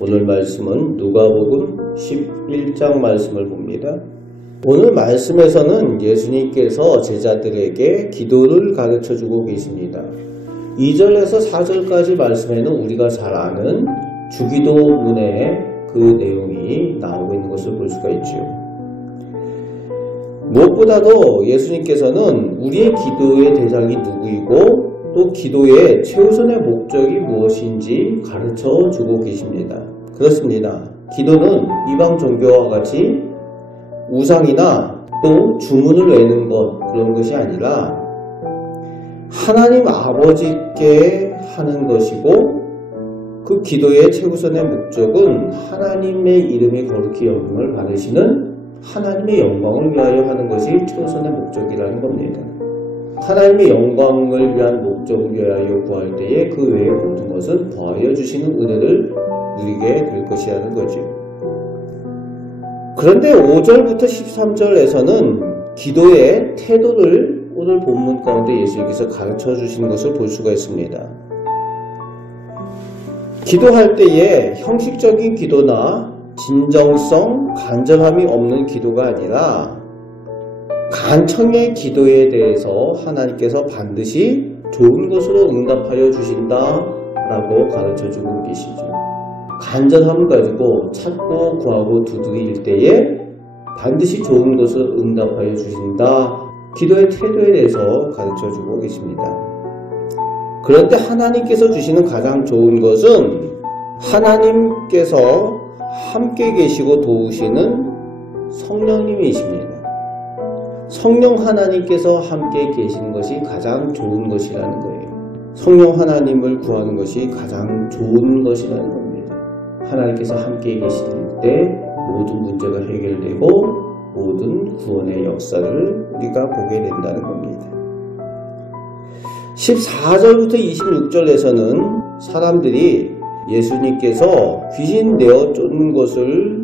오늘 말씀은 누가복음 11장 말씀을 봅니다. 오늘 말씀에서는 예수님께서 제자들에게 기도를 가르쳐주고 계십니다. 2절에서 4절까지 말씀에는 우리가 잘 아는 주기도문의 그 내용이 나오고 있는 것을 볼 수가 있죠. 무엇보다도 예수님께서는 우리의 기도의 대상이 누구이고 또 기도의 최우선의 목적이 무엇인지 가르쳐 주고 계십니다. 그렇습니다. 기도는 이방 종교와 같이 우상이나 또 주문을 외는 것, 그런 것이 아니라 하나님 아버지께 하는 것이고, 그 기도의 최우선의 목적은 하나님의 이름이 거룩히 여김을 받으시는 하나님의 영광을 위하여 하는 것이 최우선의 목적이라는 겁니다. 하나님의 영광을 위한 목적을 위하여 구할 때에 그 외의 모든 것은 더하여 주시는 은혜를 누리게 될 것이라는 거죠. 그런데 5절부터 13절에서는 기도의 태도를 오늘 본문 가운데 예수님께서 가르쳐 주시는 것을 볼 수가 있습니다. 기도할 때에 형식적인 기도나 진정성, 간절함이 없는 기도가 아니라 간청의 기도에 대해서 하나님께서 반드시 좋은 것으로 응답하여 주신다라고 가르쳐주고 계시죠. 간절함을 가지고 찾고 구하고 두드릴 때에 반드시 좋은 것을 응답하여 주신다. 기도의 태도에 대해서 가르쳐주고 계십니다. 그런데 하나님께서 주시는 가장 좋은 것은 하나님께서 함께 계시고 도우시는 성령님이십니다. 성령 하나님께서 함께 계시는 것이 가장 좋은 것이라는 거예요. 성령 하나님을 구하는 것이 가장 좋은 것이라는 겁니다. 하나님께서 함께 계실 때 모든 문제가 해결되고 모든 구원의 역사를 우리가 보게 된다는 겁니다. 14절부터 26절에서는 사람들이 예수님께서 귀신 내어 쫓는 것을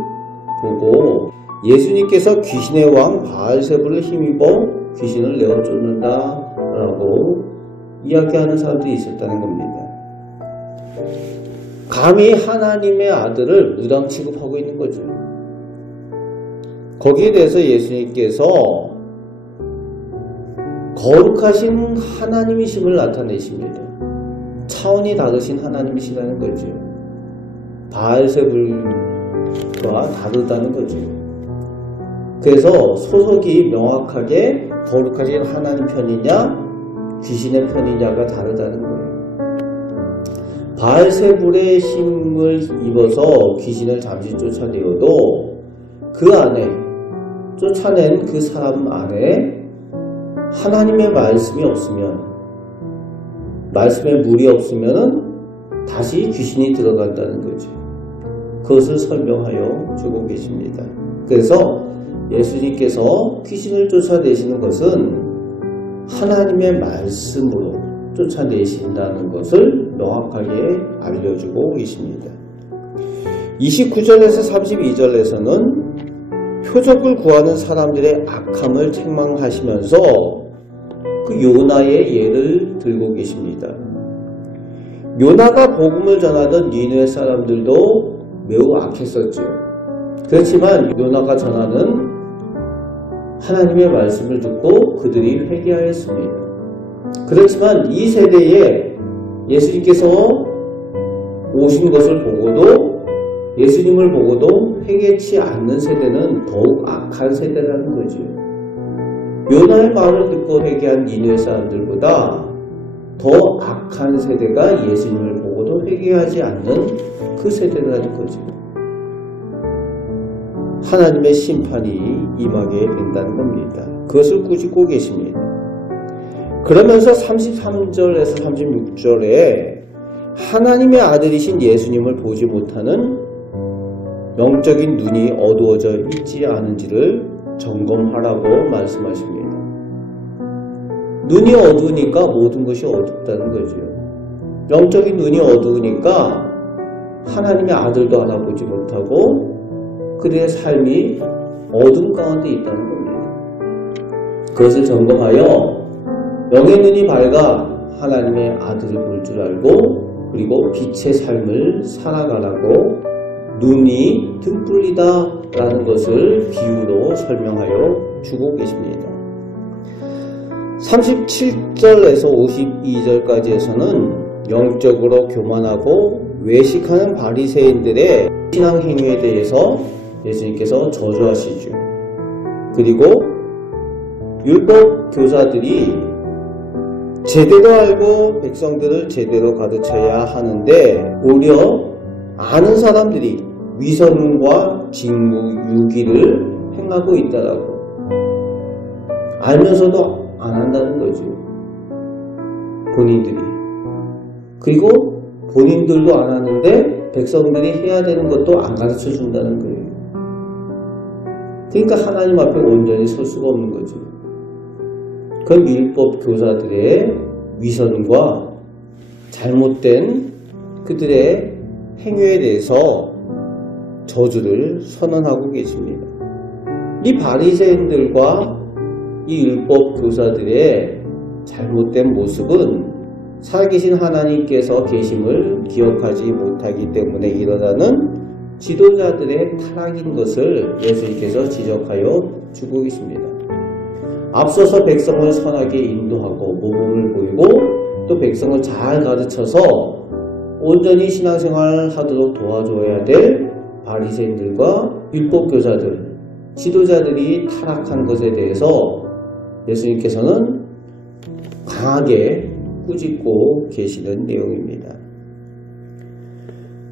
보고 예수님께서 귀신의 왕 바알세불을 힘입어 귀신을 내어 쫓는다라고 이야기하는 사람들이 있었다는 겁니다. 감히 하나님의 아들을 무당 취급하고 있는 거죠. 거기에 대해서 예수님께서 거룩하신 하나님이심을 나타내십니다. 차원이 다르신 하나님이시라는 거죠. 바알세불과 다르다는 거죠. 그래서 소속이 명확하게 거룩하신 하나님 편이냐 귀신의 편이냐가 다르다는 거예요. 바알세불의 힘을 입어서 귀신을 잠시 쫓아내어도 그 안에 쫓아낸 그 사람 안에 하나님의 말씀이 없으면, 말씀에 물이 없으면 다시 귀신이 들어간다는 거죠. 그것을 설명하여 주고 계십니다. 그래서 예수님께서 귀신을 쫓아내시는 것은 하나님의 말씀으로 쫓아내신다는 것을 명확하게 알려주고 계십니다. 29절에서 32절에서는 표적을 구하는 사람들의 악함을 책망하시면서 그 요나의 예를 들고 계십니다. 요나가 복음을 전하던 니느웨 사람들도 매우 악했었죠. 그렇지만 요나가 전하는 하나님의 말씀을 듣고 그들이 회개하였습니다. 그렇지만 이 세대에 예수님께서 오신 것을 보고도 예수님을 보고도 회개치 않는 세대는 더욱 악한 세대라는 거죠. 요나의 말을 듣고 회개한 니느웨 사람들보다 더 악한 세대가 예수님을 보고도 회개하지 않는 그 세대라는 거죠. 하나님의 심판이 임하게 된다는 겁니다. 그것을 꾸짖고 계십니다. 그러면서 33절에서 36절에 하나님의 아들이신 예수님을 보지 못하는 영적인 눈이 어두워져 있지 않은지를 점검하라고 말씀하십니다. 눈이 어두우니까 모든 것이 어둡다는 거죠. 영적인 눈이 어두우니까 하나님의 아들도 알아보지 못하고 그들의 삶이 어둠 가운데 있다는 겁니다. 그것을 점검하여 영의 눈이 밝아 하나님의 아들을 볼 줄 알고 그리고 빛의 삶을 살아가라고 눈이 등불이다 라는 것을 비유로 설명하여 주고 계십니다. 37절에서 52절까지에서는 영적으로 교만하고 외식하는 바리새인들의 신앙 행위에 대해서 예수님께서 저주하시죠. 그리고 율법 교사들이 제대로 알고 백성들을 제대로 가르쳐야 하는데 오히려 아는 사람들이 위선과 직무유기를 행하고 있다라고. 알면서도 안 한다는 거죠. 본인들이. 그리고 본인들도 안 하는데 백성들이 해야 되는 것도 안 가르쳐 준다는 거예요. 그러니까 하나님 앞에 온전히 설 수가 없는 거죠. 그 율법 교사들의 위선과 잘못된 그들의 행위에 대해서 저주를 선언하고 계십니다. 이 바리새인들과 이 율법 교사들의 잘못된 모습은 살아계신 하나님께서 계심을 기억하지 못하기 때문에 일어나는 지도자들의 타락인 것을 예수님께서 지적하여 주고 있습니다. 앞서서 백성을 선하게 인도하고 모범을 보이고 또 백성을 잘 가르쳐서 온전히 신앙생활을 하도록 도와줘야 될 바리새인들과 율법교사들, 지도자들이 타락한 것에 대해서 예수님께서는 강하게 꾸짖고 계시는 내용입니다.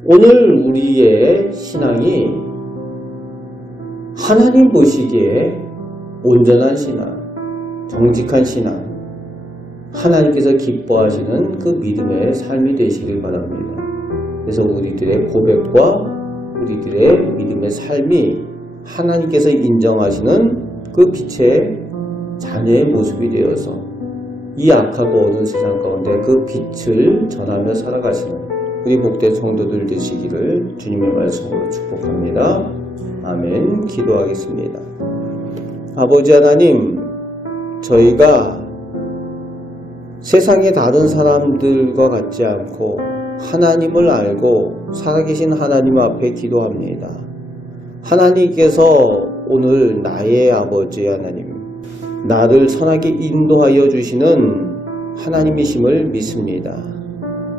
오늘 우리의 신앙이 하나님 보시기에 온전한 신앙, 정직한 신앙, 하나님께서 기뻐하시는 그 믿음의 삶이 되시길 바랍니다. 그래서 우리들의 고백과 우리들의 믿음의 삶이 하나님께서 인정하시는 그 빛의 자녀의 모습이 되어서 이 악하고 어두운 세상 가운데 그 빛을 전하며 살아가시는 우리 복된 성도들 되시기를 주님의 말씀으로 축복합니다. 아멘. 기도하겠습니다. 아버지 하나님, 저희가 세상의 다른 사람들과 같지 않고 하나님을 알고 살아계신 하나님 앞에 기도합니다. 하나님께서 오늘 나의 아버지 하나님, 나를 선하게 인도하여 주시는 하나님이심을 믿습니다.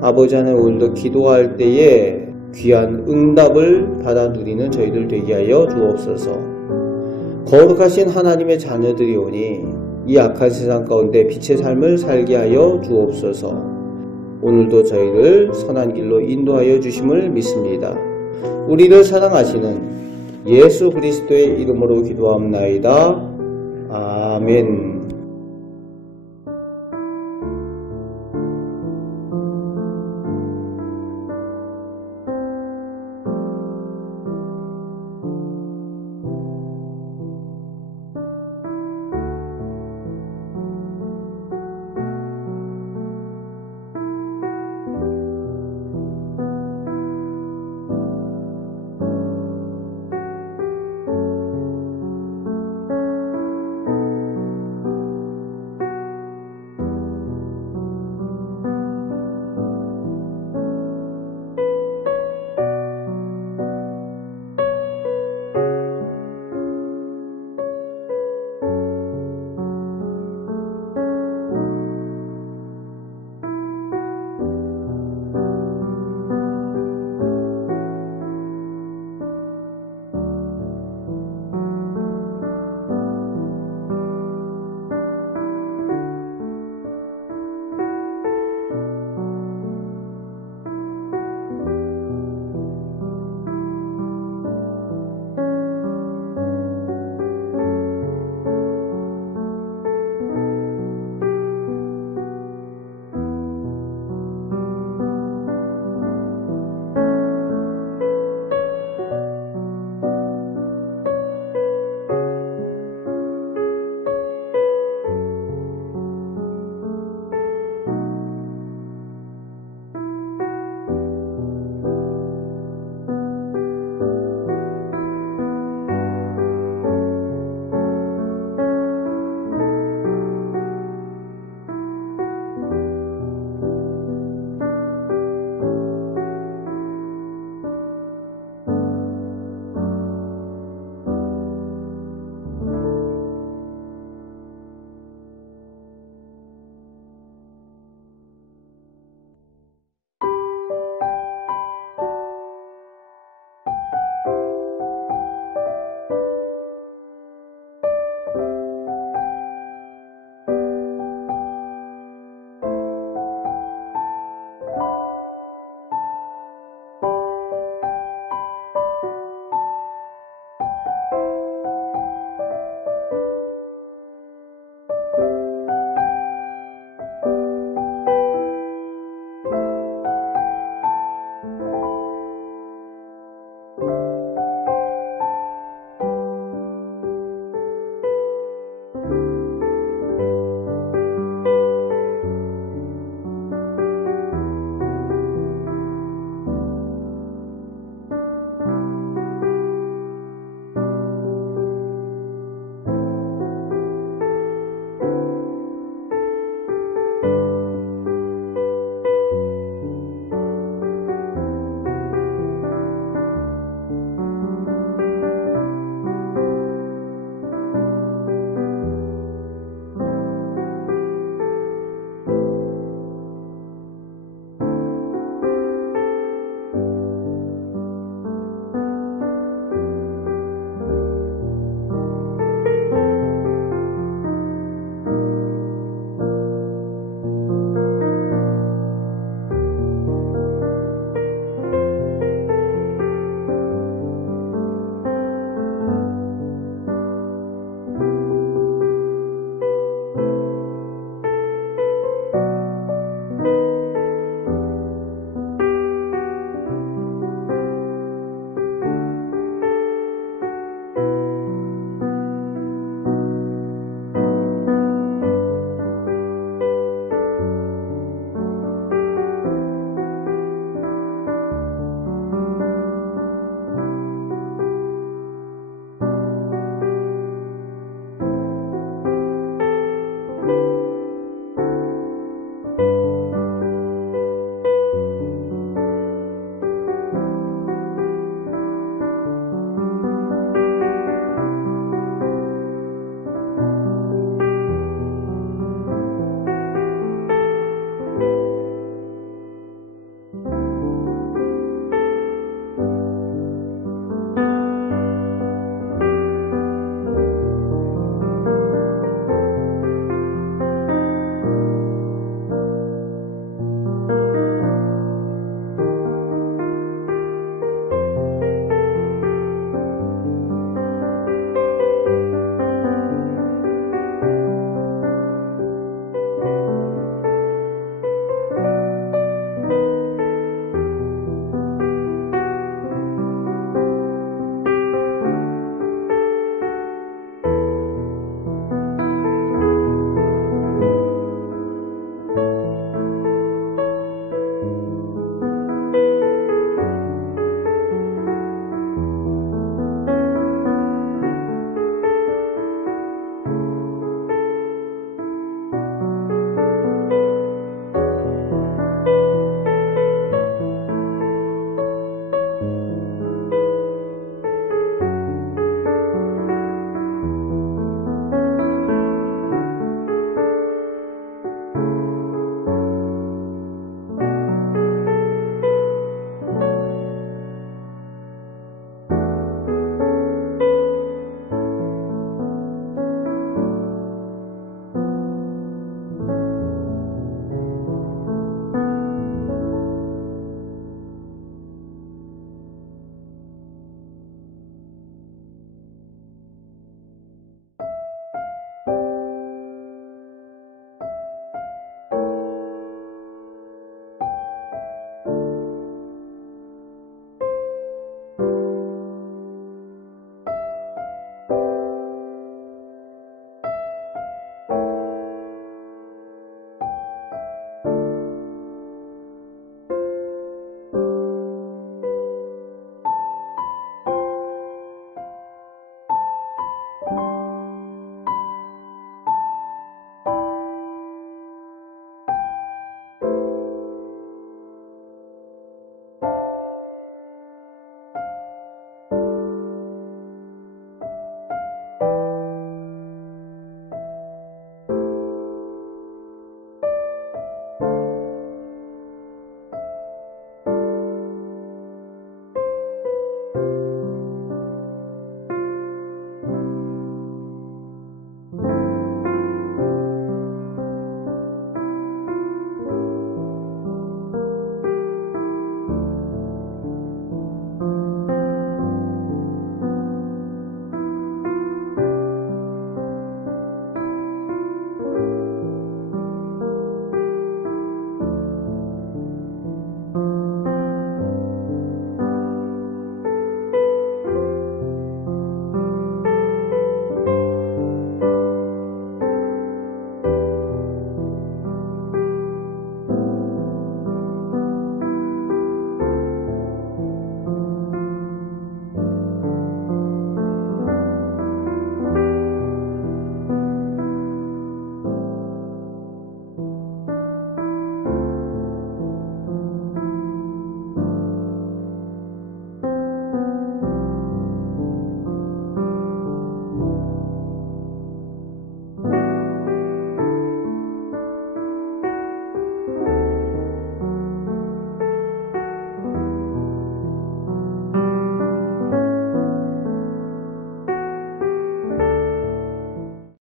아버지 하나님, 오늘도 기도할 때에 귀한 응답을 받아 누리는 저희들 되게 하여 주옵소서. 거룩하신 하나님의 자녀들이 오니 이 악한 세상 가운데 빛의 삶을 살게 하여 주옵소서. 오늘도 저희를 선한 길로 인도하여 주심을 믿습니다. 우리를 사랑하시는 예수 그리스도의 이름으로 기도합나이다. 아멘.